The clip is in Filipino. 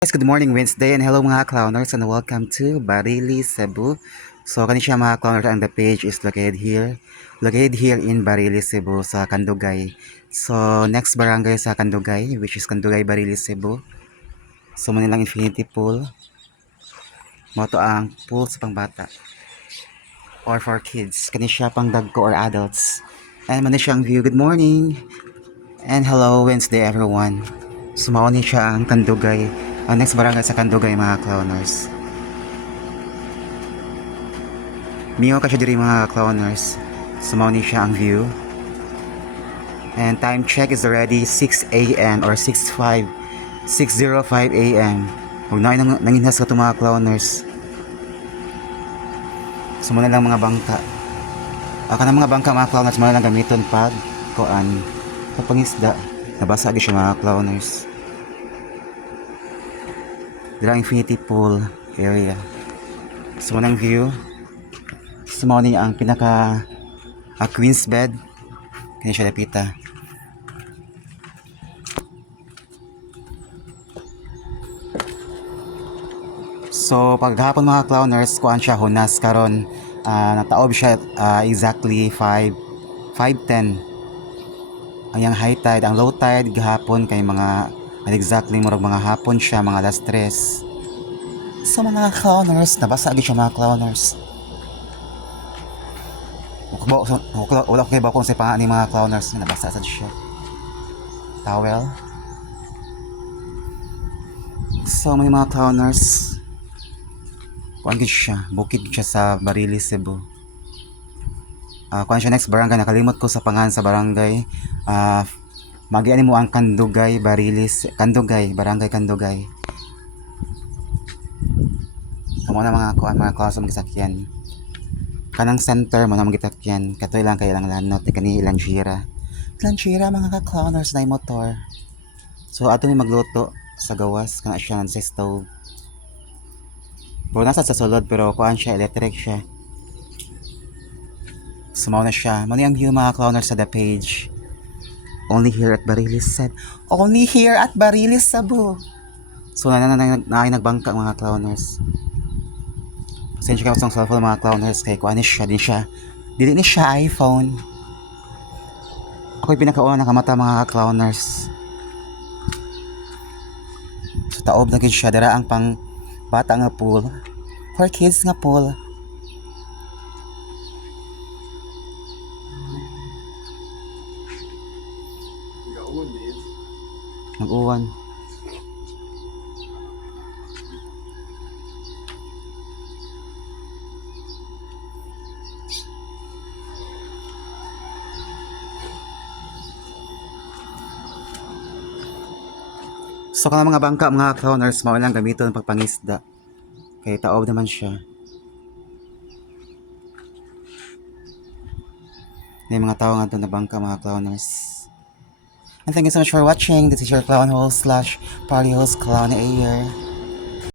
Guys, good morning Wednesday and hello mga clowners and welcome to Barili, Cebu. So kanisya mga clowners, and the page is located here in Barili, Cebu sa Kandugay. So next barangay sa Kandugay, which is Kandugay, Barili, Cebu. So Manilang Infinity Pool. Moto ang pool sa pangbata or for kids. Kanisya pang dagko or adults. And manisya ang view. Good morning and hello Wednesday everyone. Sumaon siya ang Kandugay. Ang next barangay sa Kandugay mga clowners. Mingo ka siya diri mga clowners. Sumaw ni siya ang view. And time check is already 6 a.m. or 6:05 a.m. Huwag na kayo nanginhas ka ito mga clowners. Sumuna lang mga bangka. Aka na mga bangka mga clowners, sumuna lang gamiton pag pangisda. Nabasa agad siya mga clowners. Dila Infinity Pool area. Sumuna ang view. Sumaw niya ang pinaka queen's bed. Kanya siya lapita. So paghapon mga clowners, kuan siya hunas karon, nataob siya exactly 5:10. Ang yang high tide, ang low tide gahapon kay mga exactly murag mga hapon siya, mga alas 3. So mga clowners, nabasa agad siya mga clowners. Wala ko kayo ba kung sa pangalan ni mga clowners, nabasa sad siya. Towel. So may mga clowners, kuan gid siya, bukid siya sa Barili, Cebu. Kuan siya next barangay, nakalimot ko sa pangalan sa barangay. Magian mo ang Kandugay, Barili, Kandugay, barangay Kandugay. Amo na mga kuan, mga clowners mga gisakyan. Kanang center mo na magitakyan, katoy lang kay lang lanot kani ilang gira mga ka-clowners na motor. So ato ni magluto sa gawas kana siya sa stove. Pero nasa sa sulod pero kuan siya, electric siya. Sumaw na siya. Mali ang view mga clowners sa the page. Only here at Barili, Cebu. Only here at Barili, Cebu. So nagbangka mga clowners. Pasensya ka sa cellphone mga clowners kay kuan siya dili ni siya iPhone. Ako'y pinakauna nakamata mga clowners. So taob na gid siya, dira ang pang bata nga pool, for kids nga pool. Mag-uwan. So kanang mga bangka mga clowners, mao lang gamiton pagpangisda. Kay taob naman siya. May mga tao nga doon na bangka mga clowners. And thank you so much for watching. This is your clown host / party host Clown Ayer.